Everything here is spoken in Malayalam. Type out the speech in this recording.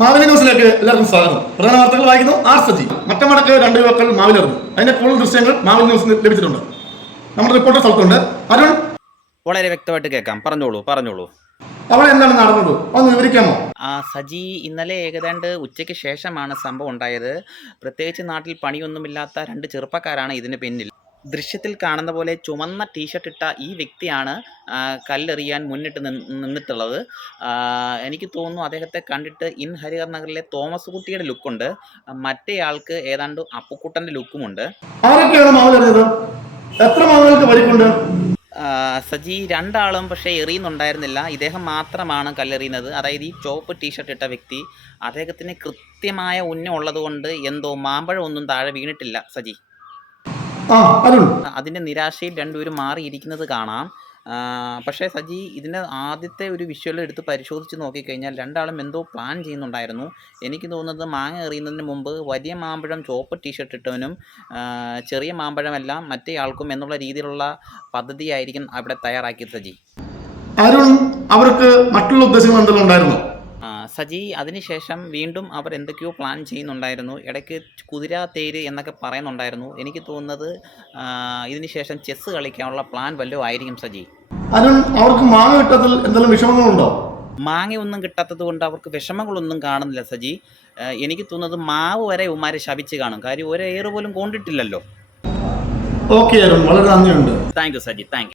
മാവിലെ ന്യൂസിലേക്ക് എല്ലാവർക്കും സ്വാഗതം. പ്രധാന വാർത്തകൾ വായിക്കുന്നു ആർ സജി. മറ്റമടക്ക് 2 യുവാക്കൾ മാവിലെറിഞ്ഞു. അതിന്റെ കൂടുതൽ ദൃശ്യങ്ങൾ മാവിൽ ന്യൂസിൽ ലഭിച്ചിട്ടുണ്ട്. നമ്മുടെ റിപ്പോർട്ടർ സ്ഥലത്തുണ്ട്. അരുൺ, വളരെ വ്യക്തമായിട്ട് കേൾക്കാം. പറഞ്ഞോളൂ. അവിടെ എന്താണ് നടന്നത് ഒന്ന് വിവരിക്കാമോ? സജി, ഇന്നലെ ഏകദേശം ഉച്ചയ്ക്ക് ശേഷമാണ് സംഭവം ഉണ്ടായത്. പ്രത്യേകിച്ച് നാട്ടിൽ പണിയൊന്നുമില്ലാത്ത 2 ചെറുപ്പക്കാരാണ് ഇതിന് പിന്നിൽ. ദൃശ്യത്തിൽ കാണുന്ന പോലെ ചുവന്ന ടീഷർട്ട് ഇട്ട ഈ വ്യക്തിയാണ് കല്ലെറിയാൻ മുന്നിട്ട് നിന്നിട്ടുള്ളത്. എനിക്ക് തോന്നുന്നു അദ്ദേഹത്തെ കണ്ടിട്ട് ഇൻ ഹരിഹർ നഗറിലെ തോമസ് കുട്ടിയുടെ ലുക്കുണ്ട്, മറ്റേയാൾക്ക് ഏതാണ്ട് അപ്പുക്കുട്ടൻ്റെ ലുക്കുമുണ്ട്. ആരൊക്കെയാണ് മാവിലെറിഞ്ഞത്? എത്ര മാവുകൾക്ക് പരിക്കുണ്ട്? സജി, 2 ആളും പക്ഷേ എറിയുന്നുണ്ടായിരുന്നില്ല. ഇദ്ദേഹം മാത്രമാണ് കല്ലെറിയുന്നത്. അതായത് ഈ ചുവപ്പ് ടീഷർട്ട് ഇട്ട വ്യക്തി. അദ്ദേഹത്തിന് കൃത്യമായ ഉന്നം ഉള്ളതുകൊണ്ട് എന്തോ മാമ്പഴം ഒന്നും താഴെ വീണിട്ടില്ല സജി. അതിൻ്റെ നിരാശയിൽ 2 പേരും മാറിയിരിക്കുന്നത് കാണാം. പക്ഷേ സജി, ഇതിൻ്റെ ആദ്യത്തെ ഒരു വിഷ്വൽ എടുത്ത് പരിശോധിച്ച് നോക്കിക്കഴിഞ്ഞാൽ 2 ആളും എന്തോ പ്ലാൻ ചെയ്യുന്നുണ്ടായിരുന്നു. എനിക്ക് തോന്നുന്നത് മാങ്ങ എറിയുന്നതിന് മുമ്പ് വലിയ മാമ്പഴം ചുവപ്പ് ടീഷർട്ട് ഇട്ടവനും ചെറിയ മാമ്പഴമെല്ലാം മറ്റേ ആൾക്കും എന്നുള്ള രീതിയിലുള്ള പദ്ധതിയായിരിക്കും അവിടെ തയ്യാറാക്കിയത് സജി. അരുൺ, അവർക്ക് മറ്റുള്ള ഉദ്ദേശങ്ങൾ എന്തെങ്കിലും ഉണ്ടായിരുന്നോ? സജി, അതിനുശേഷം വീണ്ടും അവർ എന്തൊക്കെയോ പ്ലാൻ ചെയ്യുന്നുണ്ടായിരുന്നു. ഇടയ്ക്ക് കുതിര തേര് എന്നൊക്കെ പറയുന്നുണ്ടായിരുന്നു. എനിക്ക് തോന്നുന്നത് ഇതിന് ശേഷം ചെസ്സ് കളിക്കാനുള്ള പ്ലാൻ വല്ലതും ആയിരിക്കും സജി. അരുൺ, അവർക്ക് മാങ്ങ കിട്ടത്തിൽ എന്തെങ്കിലും വിഷമങ്ങളുണ്ടോ? മാങ്ങയൊന്നും കിട്ടാത്തത് കൊണ്ട് അവർക്ക് വിഷമങ്ങളൊന്നും കാണുന്നില്ല സജി. എനിക്ക് തോന്നുന്നത് മാവ് വരെ ഉമ്മാരെ ശപിച്ച് കാണും. കാര്യം ഒരേറ് പോലും കൊണ്ടിട്ടില്ലല്ലോ. ഓക്കെ അരുൺ, വളരെ നന്ദിയുണ്ട്. Thank you Saji, thank you.